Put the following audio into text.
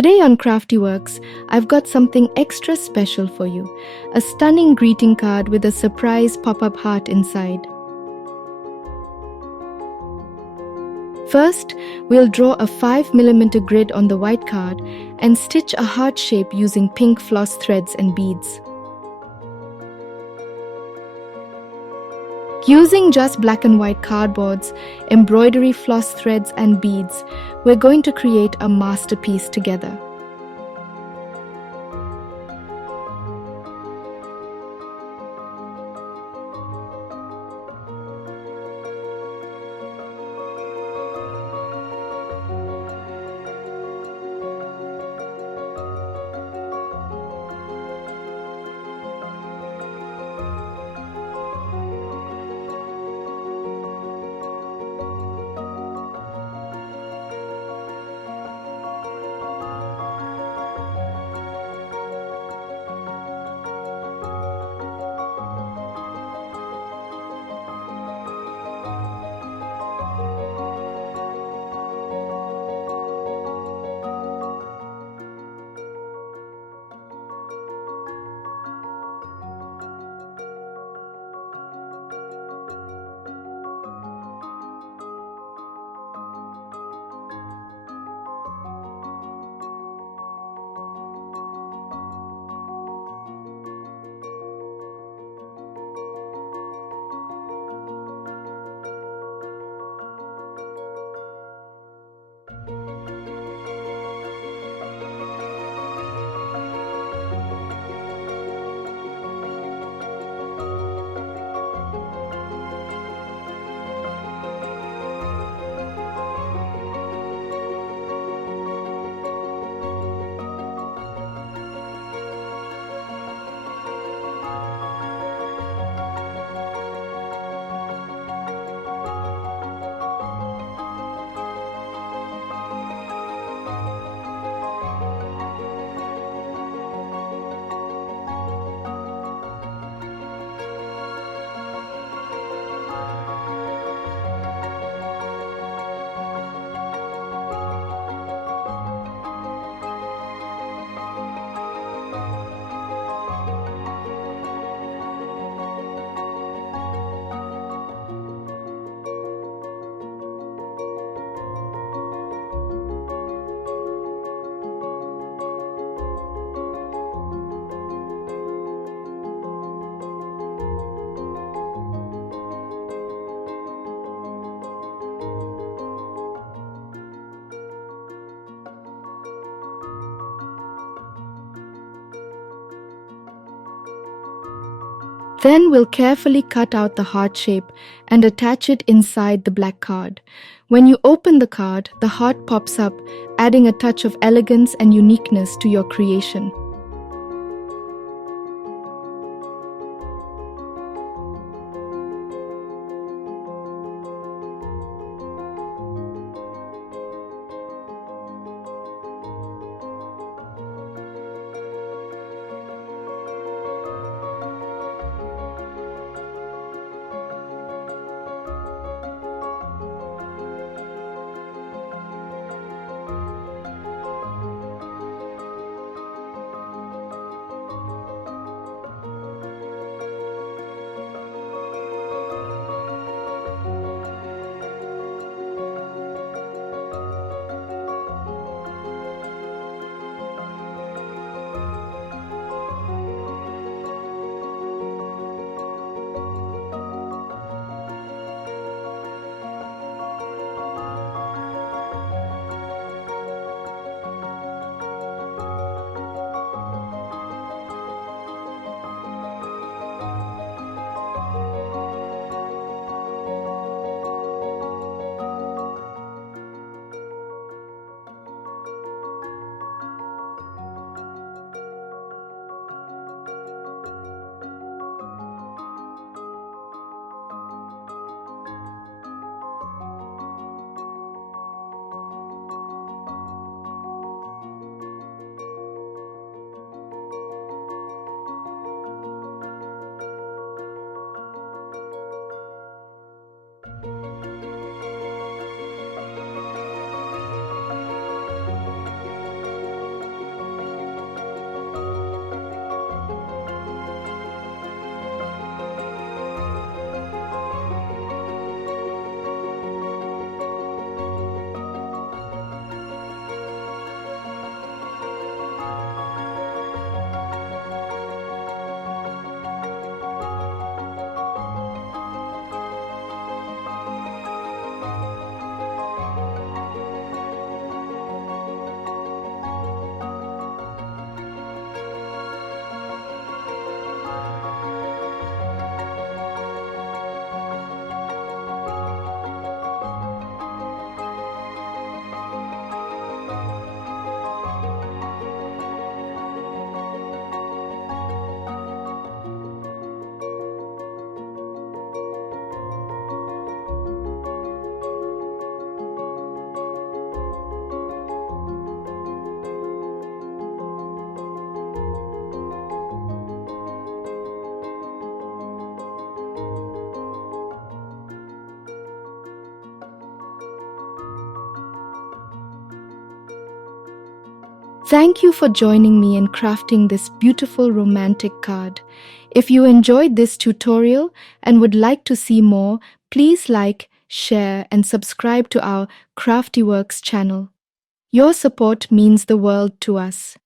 Today on CraftiWorks, I've got something extra special for you. A stunning greeting card with a surprise pop-up heart inside. First, we'll draw a 5mm grid on the white card and stitch a heart shape using pink floss threads and beads. Using just black and white cardboards, embroidery, floss threads and beads, we're going to create a masterpiece together. Then we'll carefully cut out the heart shape and attach it inside the black card. When you open the card, the heart pops up, adding a touch of elegance and uniqueness to your creation. Thank you for joining me in crafting this beautiful romantic card. If you enjoyed this tutorial and would like to see more, please like, share, and subscribe to our CraftiWorks channel. Your support means the world to us.